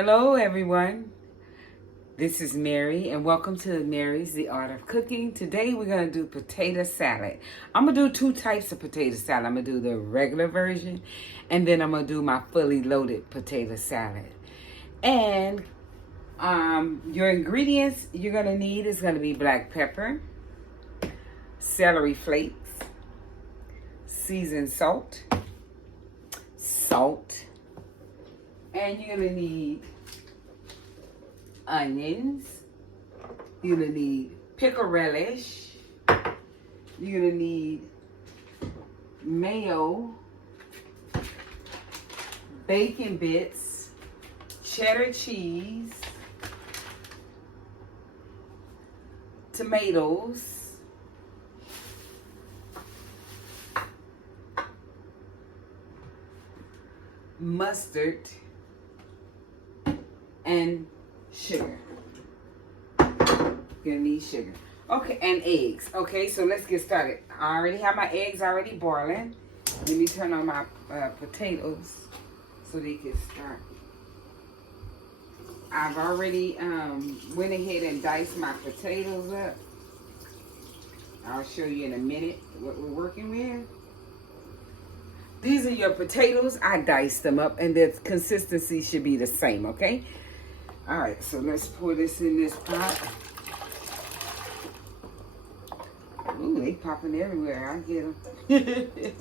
Hello, everyone. This is Mary, and welcome to Mary's The Art of Cooking. Today, we're going to do potato salad. I'm going to do two types of potato salad. I'm going to do the regular version, and then I'm going to do my fully loaded potato salad. And your ingredients you're going to need is going to be black pepper, celery flakes, seasoned salt, and you're going to need onions. You're going to need pickle relish. You're going to need mayo, bacon bits, cheddar cheese, tomatoes, mustard, and sugar. You're gonna need sugar. Okay, and eggs. Okay, so let's get started. I already have my eggs already boiling. Let me turn on my potatoes so they can start. I've already went ahead and diced my potatoes up. I'll show you in a minute what we're working with. These are your potatoes. I diced them up, and the consistency should be the same, okay? All right, so let's pour this in this pot. Ooh, they popping everywhere. I get them. Okay.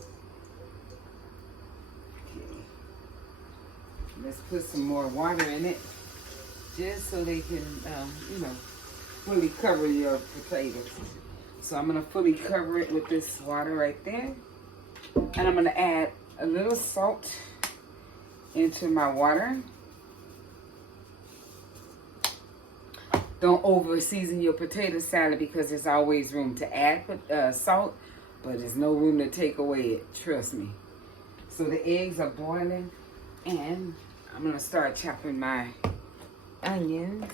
Let's put some more water in it, just so they can, fully cover your potatoes. So I'm gonna fully cover it with this water right there. And I'm going to add a little salt into my water. Don't over season your potato salad because there's always room to add salt, but there's no room to take away it, trust me. So the eggs are boiling, and I'm going to start chopping my onions.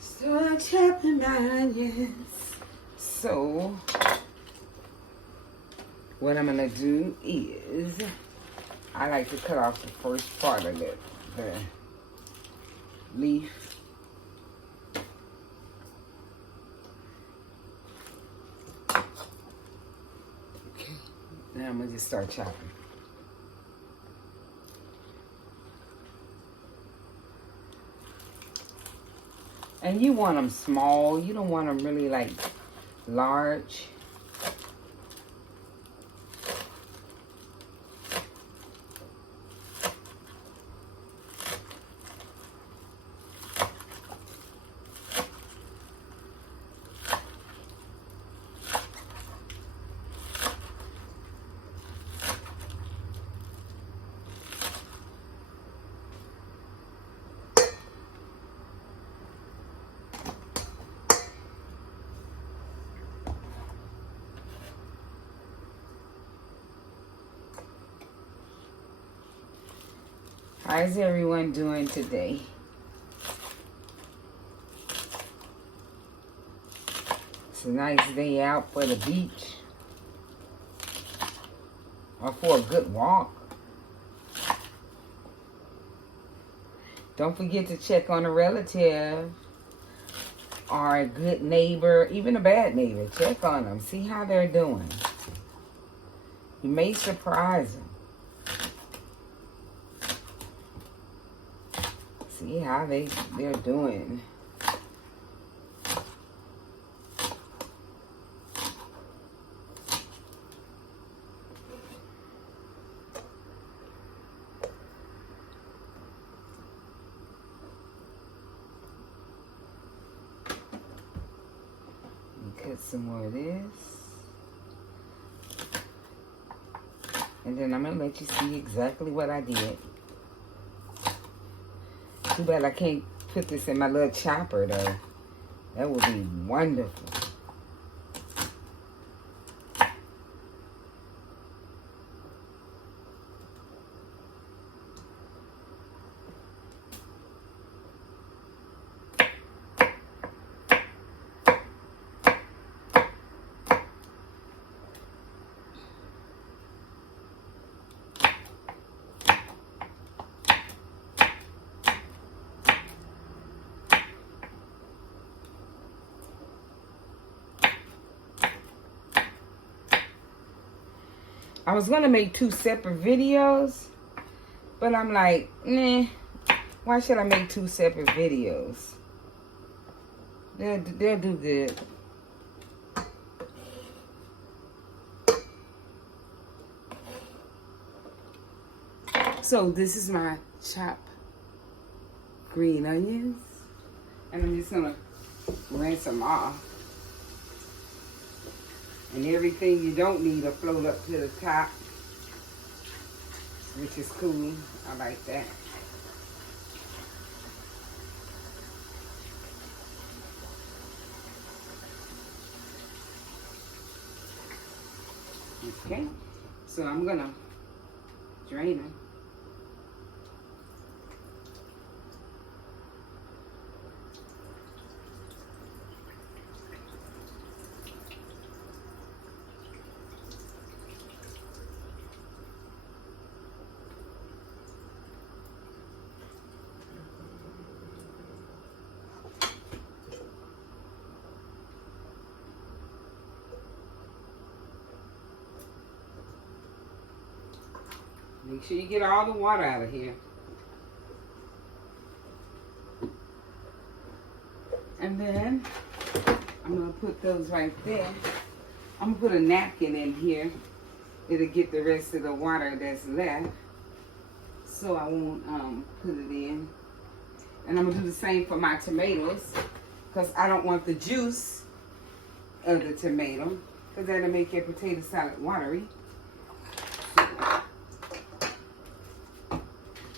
Start chopping my onions. So, what I'm gonna do is, I like to cut off the first part of it, the leaf. Okay, now I'm gonna just start chopping. And you want them small. You don't want them really like large. How's everyone doing today? It's a nice day out for the beach or for a good walk. Don't forget to check on a relative or a good neighbor, even a bad neighbor. Check on them. See how they're doing. You may surprise them. See how they're doing. Cut some more of this. And then I'm going to let you see exactly what I did. Too bad I can't put this in my little chopper, though. That would be wonderful. I was gonna make 2 separate videos, but I'm like, nah, why should I make 2 separate videos? They'll do good. So this is my chopped green onions, and I'm just gonna rinse them off. And everything you don't need will float up to the top, which is cool. I like that. Okay, so I'm gonna drain them. Make sure you get all the water out of here. And then I'm going to put those right there. I'm going to put a napkin in here. It'll get the rest of the water that's left. So I won't put it in. And I'm going to do the same for my tomatoes, because I don't want the juice of the tomato, because that'll make your potato salad watery.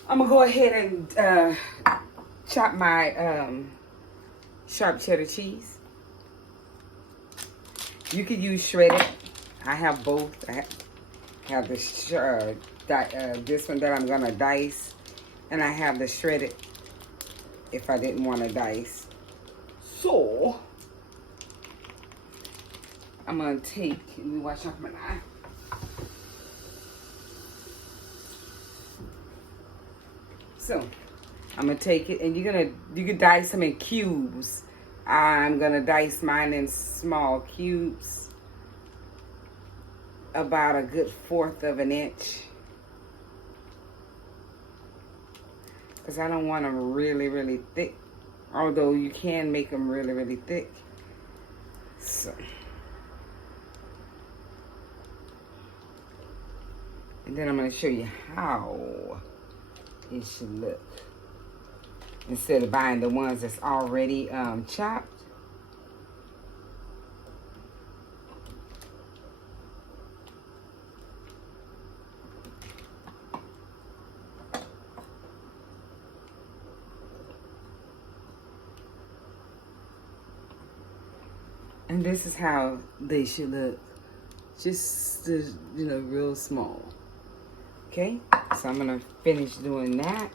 I'm going to go ahead and chop my sharp cheddar cheese. You could use shredded. I have both. I have the this one that I'm going to dice, and I have the shredded if I didn't want to dice. So, I'm going to take, let me wash off my knife. So, I'm going to take it, and you can dice them in cubes. I'm going to dice mine in small cubes, about a good 1/4 of an inch. Because I don't want them really, really thick. Although you can make them really, really thick. So. And then I'm going to show you how it should look. Instead of buying the ones that's already chopped. And this is how they should look. Just, real small. Okay? So I'm going to finish doing that.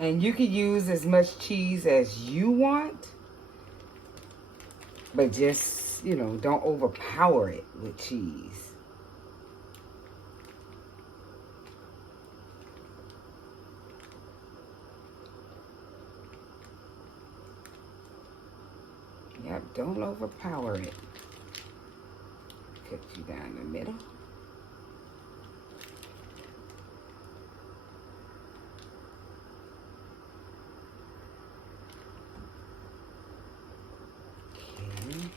And you can use as much cheese as you want. But just, don't overpower it with cheese. Yep, don't overpower it. Cut you down the middle. Okay.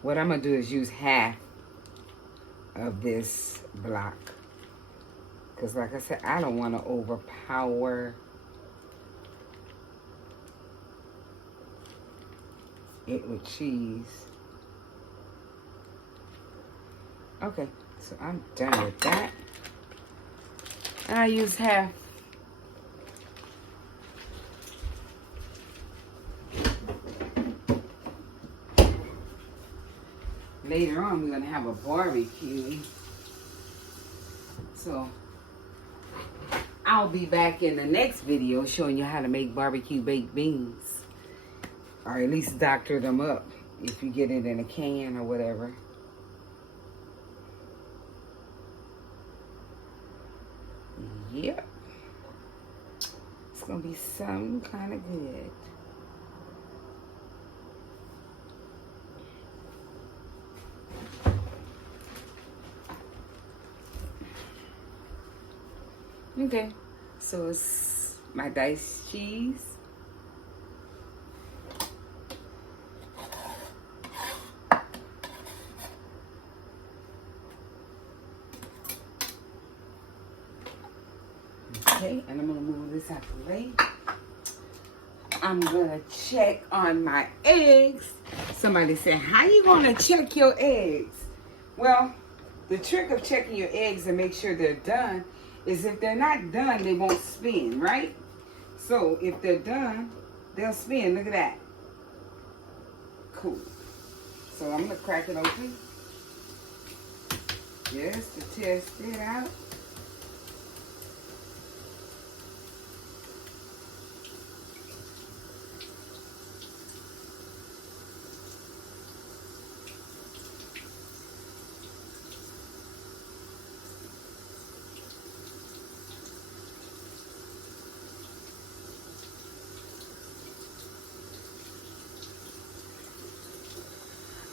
What I'm going to do is use half of this block. Because like I said, I don't want to overpower it with cheese. Okay, so I'm done with that. And I use half. Later on, we're going to have a barbecue. So, I'll be back in the next video showing you how to make barbecue baked beans. or at least doctor them up if you get it in a can or whatever. Yep. It's gonna be some kind of good. Okay, so it's my diced cheese. Okay, and I'm gonna move this out the way. I'm gonna check on my eggs. Somebody said, how you gonna check your eggs? Well, the trick of checking your eggs and make sure they're done is if they're not done, they won't spin, right? So if they're done, they'll spin. Look at that. Cool. So I'm gonna crack it open just to test it out.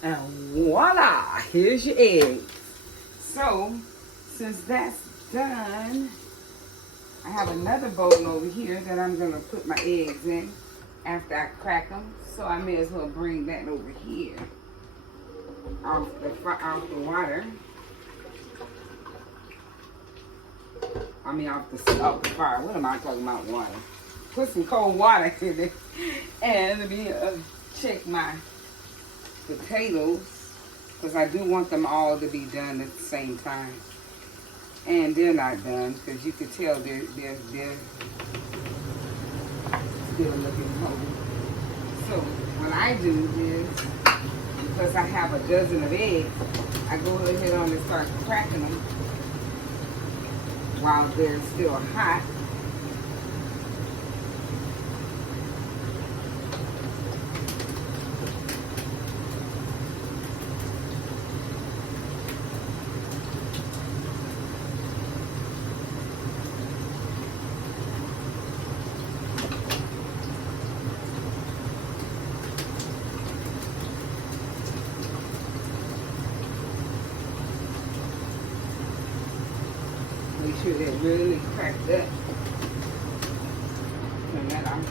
And voila, here's your egg. So, since that's done, I have another bowl over here that I'm gonna put my eggs in after I crack them. So I may as well bring that over here off the water. I mean off the fire. What am I talking about? Water. Put some cold water in it, and let me check my potatoes, because I do want them all to be done at the same time. And they're not done, because you can tell they're still looking cold. So what I do is, because I have a dozen of eggs, I go ahead on and start cracking them while they're still hot. Make sure they're really cracked up. Turn that off.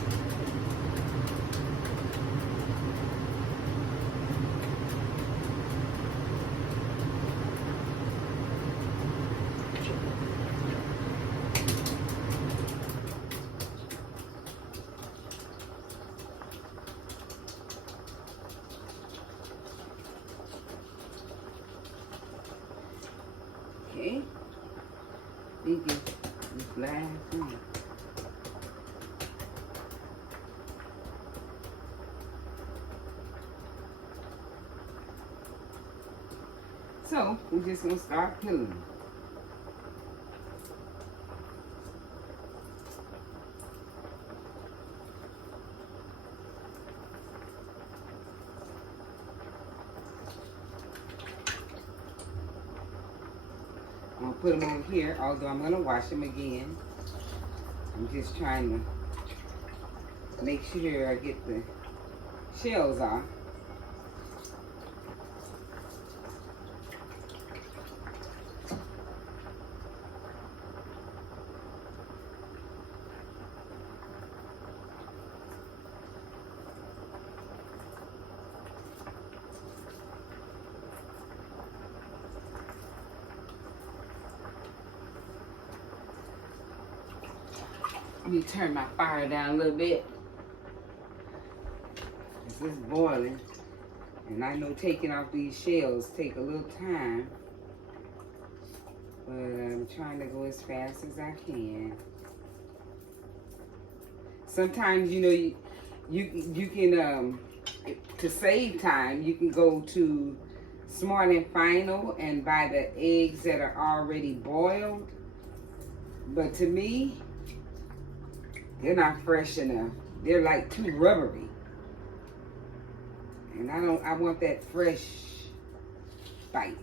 Okay. Thank you. This last one. So we're just gonna start peeling. I'm gonna put them over here, although I'm gonna wash them again. I'm just trying to make sure I get the shells off. Let me turn my fire down a little bit. This is boiling. And I know taking off these shells take a little time. But I'm trying to go as fast as I can. Sometimes, you know, you can, to save time, you can go to Smart and Final and buy the eggs that are already boiled. But to me, they're not fresh enough. They're like too rubbery. And I want that fresh bite.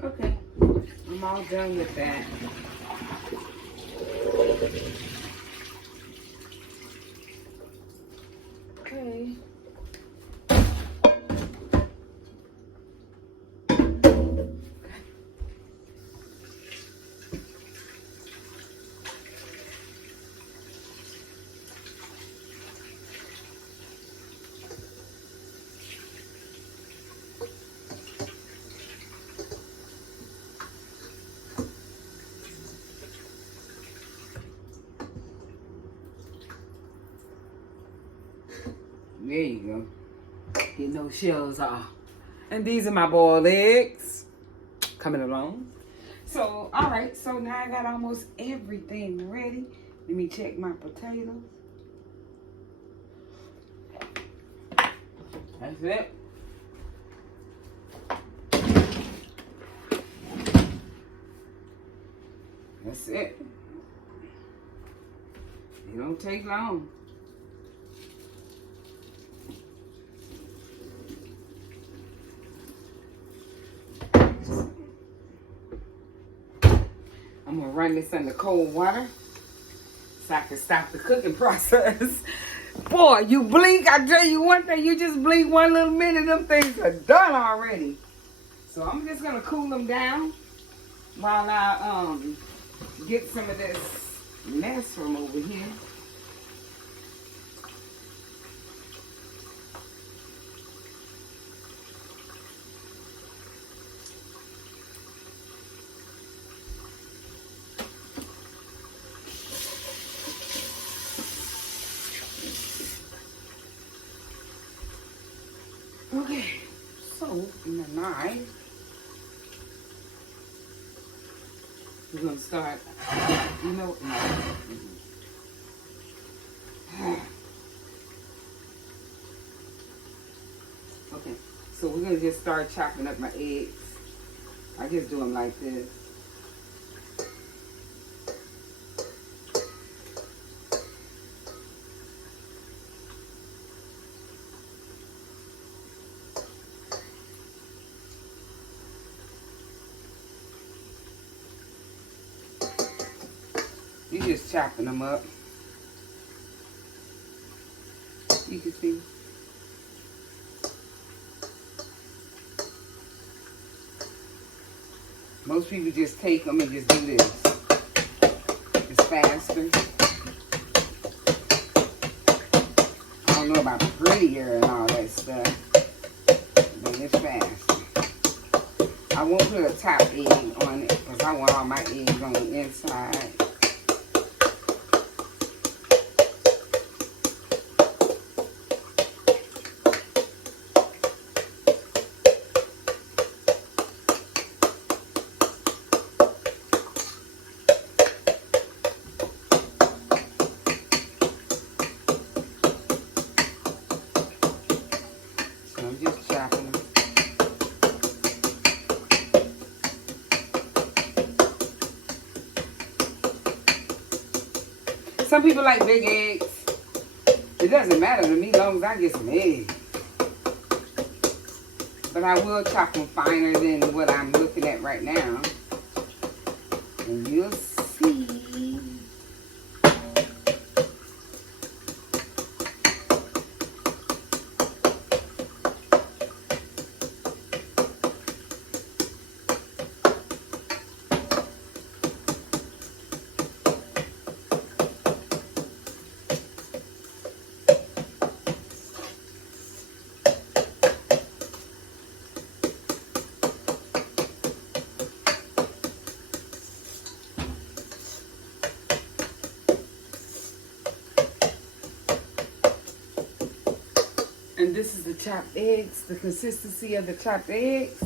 Okay, I'm all done with that. Okay. There you go. Get no shells off. And these are my boiled eggs. Coming along. So, alright. So now I got almost everything ready. Let me check my potatoes. That's it. That's it. It don't take long. I'm gonna run this under cold water so I can stop the cooking process. Boy, you blink, I tell you one thing, you just blink one little minute, them things are done already. So I'm just gonna cool them down while I get some of this mess from over here. Okay, so in the knife, we're gonna start, you know, okay, so we're gonna just start chopping up my eggs. I just do them like this. You just chopping them up. You can see. Most people just take them and just do this. It's faster. I don't know about prettier and all that stuff, but it's faster. I won't put a top egg on it because I want all my eggs on the inside. I'm just chopping them. Some people like big eggs. It doesn't matter to me as long as I get some eggs. But I will chop them finer than what I'm looking at right now. And you'll see. And this is the chopped eggs, the consistency of the chopped eggs.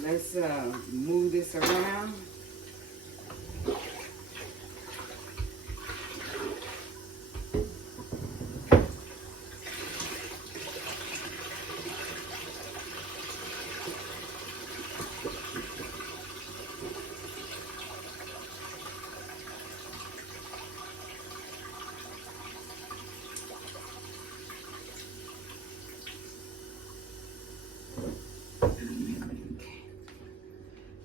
Let's move this around.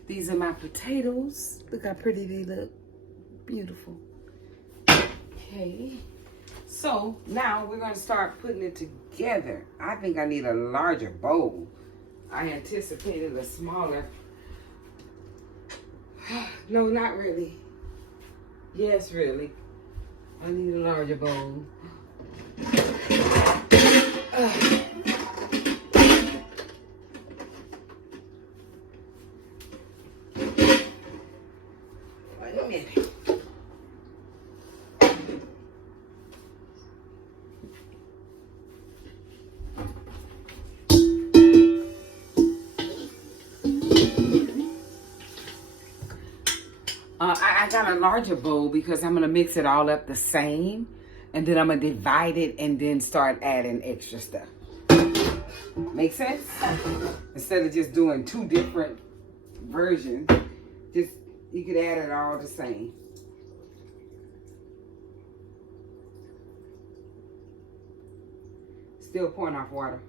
These are my potatoes. Look how pretty they look. Beautiful. Okay. So now we're going to start putting it together. I think I need a larger bowl. I anticipated a smaller. No, not really. Yes, really. I need a larger bowl. Wait a minute. I got a larger bowl because I'm going to mix it all up the same. And then I'm going to divide it and then start adding extra stuff. Make sense? Instead of just doing two different versions, just you could add it all the same. Still pouring off water.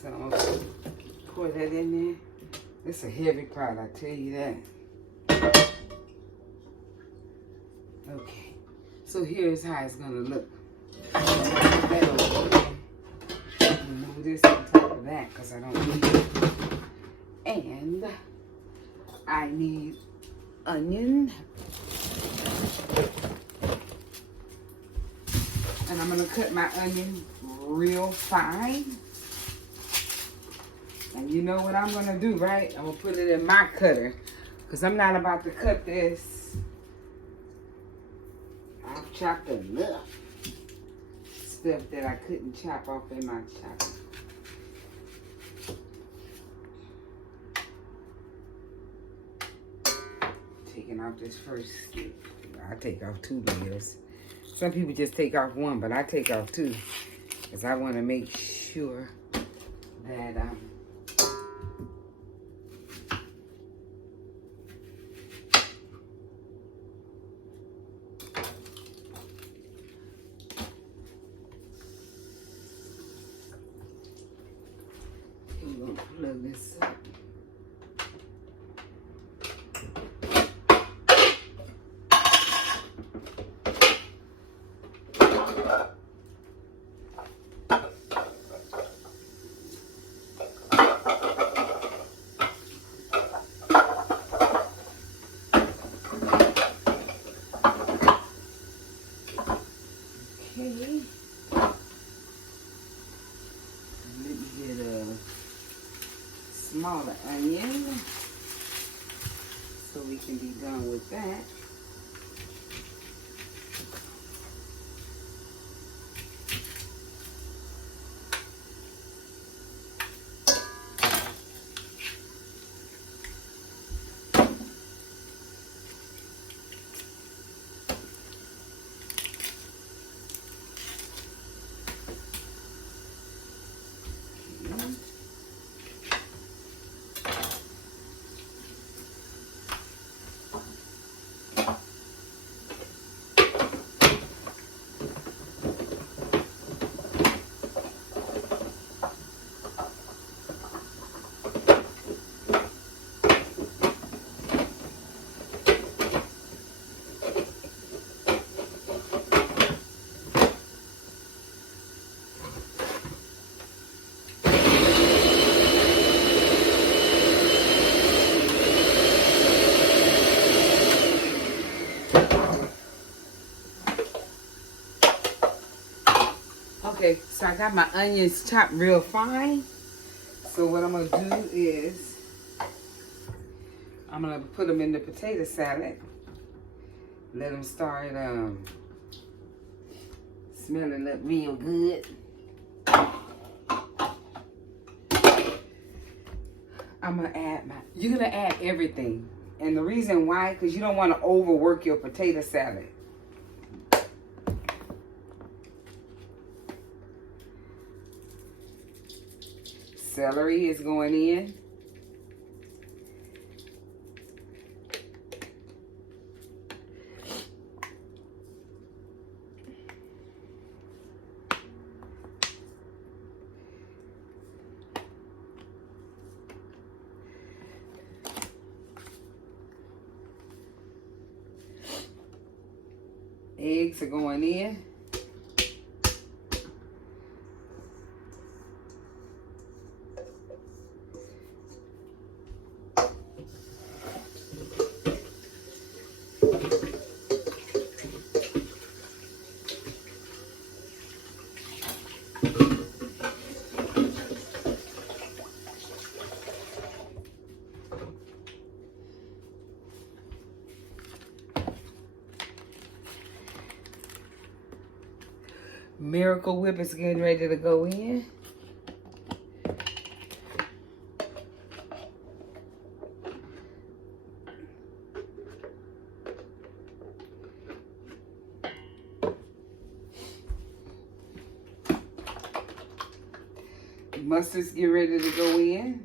So I'm gonna pour that in there. It's a heavy pot, I tell you that. Okay, so here's how it's gonna look. Move this on top of that because I don't need it. And I need onion. And I'm gonna cut my onion real fine. And you know what I'm going to do, right? I'm going to put it in my cutter. Because I'm not about to cut this. I've chopped enough stuff that I couldn't chop off in my chopper. Taking off this first skip. I take off 2 layers. Some people just take off 1, but I take off 2. Because I want to make sure that I'm going to plug this up. Okay. Let me get a smaller onion so we can be done with that. Okay, so I got my onions chopped real fine. So what I'm gonna do is I'm gonna put them in the potato salad. Let them start smelling up real good. You're gonna add everything. And the reason why, because you don't want to overwork your potato salad. Celery is going in. Eggs are going in. Miracle Whip is getting ready to go in. Mustard's getting ready to go in.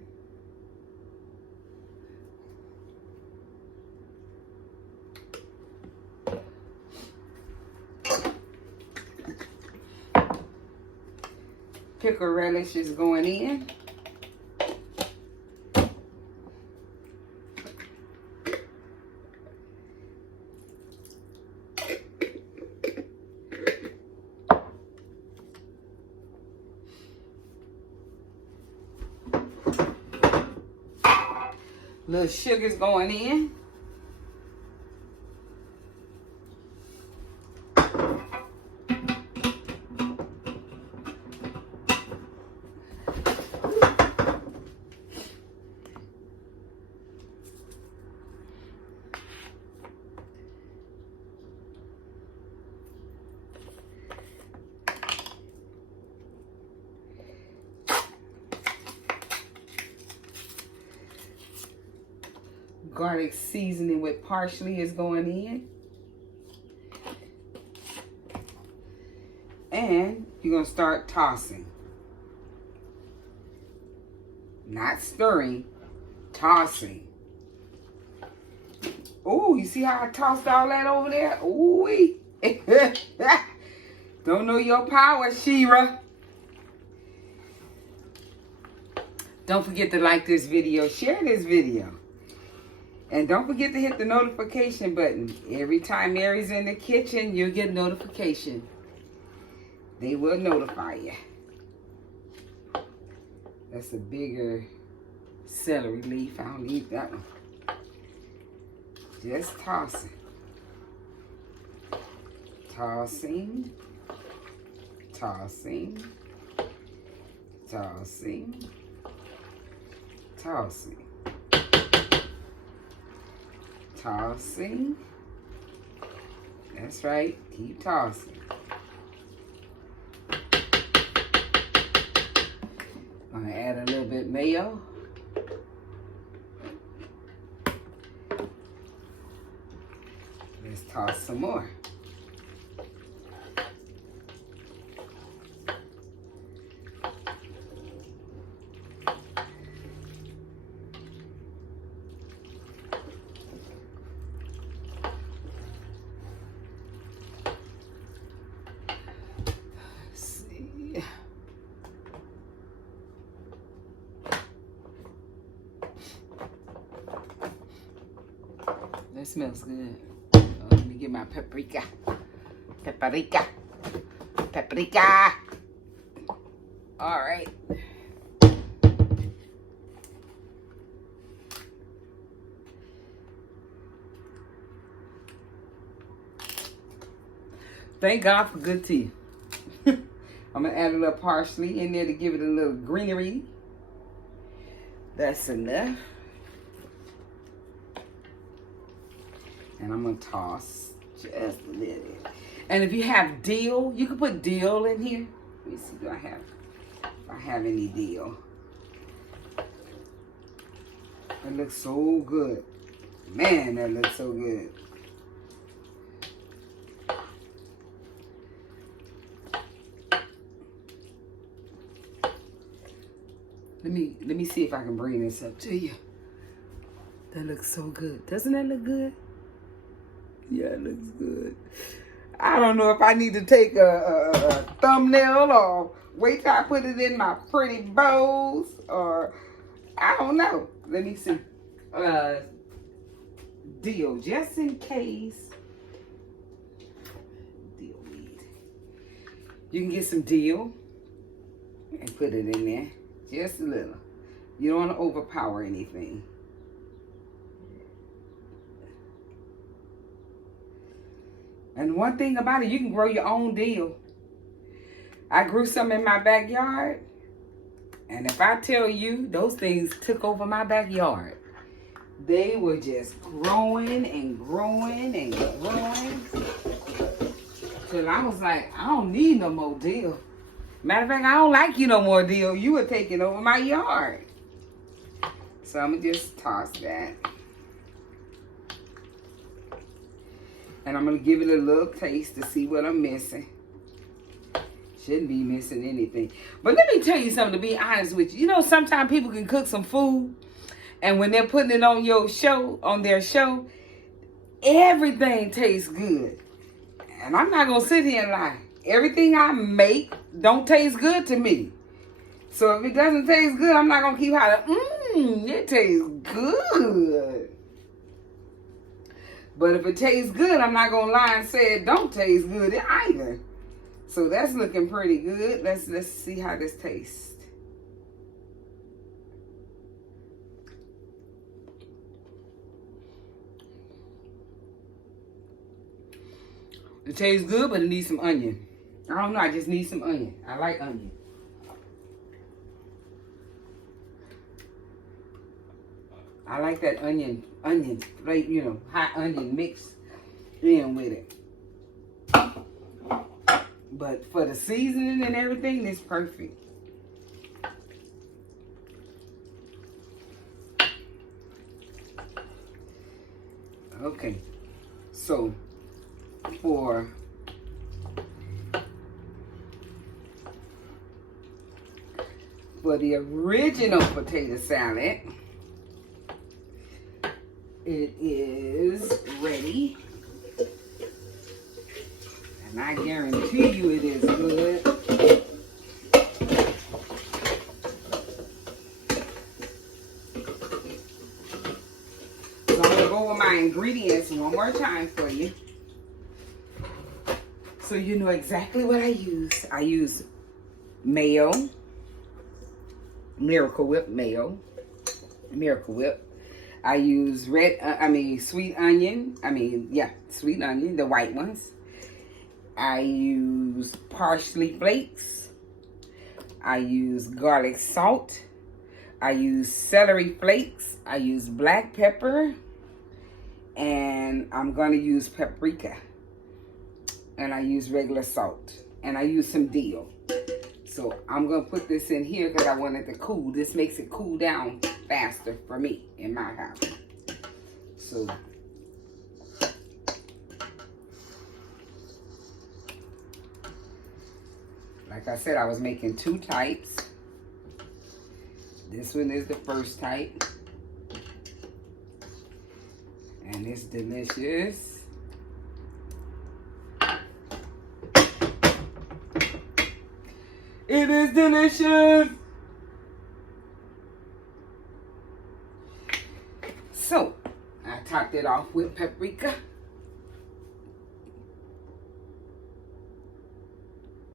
Pickle relish is going in. Little sugar's going in. Garlic seasoning with parsley is going in. And you're going to start tossing. Not stirring, tossing. Oh, you see how I tossed all that over there? Ooh-wee. Don't know your power, Shira. Don't forget to like this video, share this video. And don't forget to hit the notification button. Every time Mary's in the kitchen, you'll get a notification. They will notify you. That's a bigger celery leaf. I don't need that one. Just tossing. Tossing. Tossing. Tossing. Tossing. Tossing. That's right. Keep tossing. I'm gonna add a little bit mayo. Let's toss some more. That smells good. Oh, let me get my paprika. Paprika. Paprika. All right. Thank God for good tea. I'm going to add a little parsley in there to give it a little greenery. That's enough. And I'm going to toss just a little. And if you have dill, you can put dill in here. Let me see if I have any dill. It looks so good. Man, that looks so good. Let me see if I can bring this up to you. That looks so good. Doesn't that look good? Yeah, it looks good. I don't know if I need to take a thumbnail or wait till I put it in my pretty bows, or I don't know. Let me see. Dill, just in case. Dill weed. You can get some dill and put it in there. Just a little. You don't want to overpower anything. And one thing about it, you can grow your own dill. I grew some in my backyard. And if I tell you, those things took over my backyard. They were just growing and growing and growing. Till I was like, I don't need no more dill. Matter of fact, I don't like you no more, dill. You were taking over my yard. So I'm going to just toss that. And I'm going to give it a little taste to see what I'm missing. Shouldn't be missing anything. But let me tell you something, to be honest with you. You know, sometimes people can cook some food, and when they're putting it on your show, on their show, everything tastes good. And I'm not going to sit here and lie. Everything I make don't taste good to me. So if it doesn't taste good, I'm not going to keep hollering, it tastes good. But if it tastes good, I'm not going to lie and say it don't taste good either. So that's looking pretty good. Let's see how this tastes. It tastes good, but it needs some onion. I don't know, I just need some onion. I like onion. I like that onion flavor, you know, hot onion mixed in with it. But for the seasoning and everything, it's perfect. Okay, so for the original potato salad, it is ready. And I guarantee you it is good. So I'm going to go over my ingredients one more time for you, so you know exactly what I use. I use mayo, Miracle Whip mayo, Miracle Whip. I use sweet onion, sweet onion, the white ones. I use Parley Flakes. I use garlic salt. I use celery flakes. I use black pepper. And I'm going to use paprika. And I use regular salt. And I use some dill. So I'm going to put this in here because I want it to cool. This makes it cool down faster for me in my house. So like I said, I was making two types. This one is the first type. And it's delicious. It is delicious. So, I topped it off with paprika.